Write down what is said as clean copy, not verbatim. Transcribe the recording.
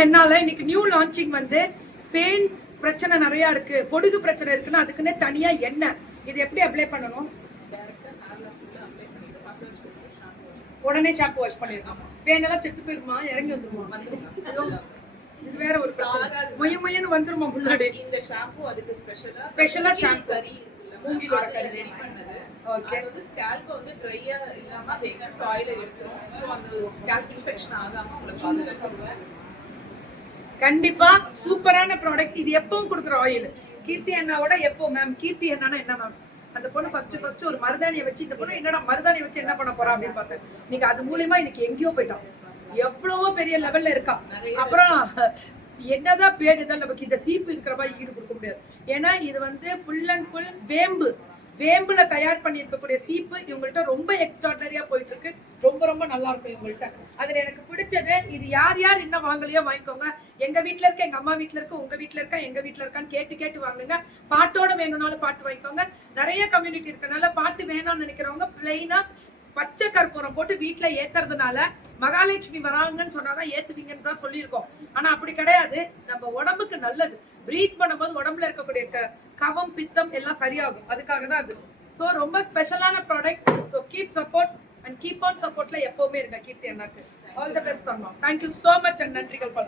ஹென்னால இன்னைக்கு new launching வந்து pain பிரச்சனை நிறைய இருக்கு, பொடுகு பிரச்சனை இருக்குன்னா அதுக்குன்னே தனியா எண்ணெய். இது எப்படி அப்ளை பண்ணணும்? உடனே ஷாம்பு வாஷ் பண்ணிருக்கோம். பெயின் எல்லாம் செத்து போயிருமா, இறங்கி வந்துருமா? இது வேற ஒரு பிரச்சனை, மொய்யன்னு வந்துருமா முன்னாடி. இந்த ஷாம்பு அதுக்கு ஸ்பெஷலா ஷாம்பு மூங்கிலோட கறி ரெடி பண்ணது. ஓகே, அது வந்து ஸ்கேல்ப் வந்து ட்ரையா இல்லாம அந்த எக்ஸஸ் ஆயில எடுத்துரும். சோ அந்த ஸ்கேல்ப் இன்ஃபெக்ஷன் ஆகாம உங்களுக்கு பாதுகாக்கும். கண்டிப்பா சூப்பரான ப்ராடக்ட். இது எப்பவும் கொடுக்குற ஆயில் கீர்த்தி அண்ணாவோட. எப்போ மேம் கீர்த்தி அண்ணானா என்ன மேம்? அந்த பொண்ணு ஃபர்ஸ்ட் ஒரு மருதாணியை வச்சு, இந்த பொண்ணு என்னடா மருதாணியை வச்சு என்ன பண்ண போறா அப்படின்னு பார்த்தேன். நீங்க அது மூலியமா இன்னைக்கு எங்கேயோ போயிட்டோம், எவ்வளவோ பெரிய லெவல்ல இருக்கா. அப்புறம் என்னதான் பேர் தான் நமக்கு இந்த சீப்பு இருக்கிற மாதிரி ஈடு கொடுக்க முடியாது. ஏன்னா இது வந்து ஃபுல் அண்ட் ஃபுல் வேம்புல தயார் பண்ணி இருக்கக்கூடிய சீப்பு இவங்கள்ட்ட ரொம்ப எக்ஸ்ட்ராடனரியா போயிட்டு இருக்கு. ரொம்ப நல்லா இருக்கும் இவங்கள்ட்ட. அதுல எனக்கு பிடிச்சது, இது யார் இன்னும் வாங்கலையோ வாங்கிக்கோங்க. எங்க வீட்டுல இருக்க, எங்க அம்மா வீட்டுல இருக்க, உங்க வீட்டுல இருக்கா, எங்க வீட்டுல இருக்கான்னு கேட்டு வாங்குங்க. பாட்டோட வேணும்னாலும் பாட்டு வாங்கிக்கோங்க. நிறைய கம்யூனிட்டி இருக்கனால பாட்டு வேணும்னு நினைக்கிறவங்க பிளைனா பச்சை கற்பூரம் போட்டு வீட்டுல ஏத்துறதுனால மகாலட்சுமி வராங்கன்னு சொன்னாதான் ஏத்துவீங்கன்னு தான் சொல்லியிருக்கோம். ஆனா அப்படி கிடையாது, நம்ம உடம்புக்கு நல்லது. பிரீத் பண்ணும்போது உடம்புல இருக்கக்கூடிய கவம் பித்தம் எல்லாம் சரியாகும், அதுக்காக தான் அது. ஸோ ரொம்ப ஸ்பெஷலான product. So keep support and keep on சப்போர்ட்ல எப்பவுமே இருங்க கீர்த்தி அண்ணாக்கு. ஆல் தி பெஸ்ட் பண்ணலாம். தேங்க்யூ ஸோ மச் அண்ட் நன்றிகள் பல.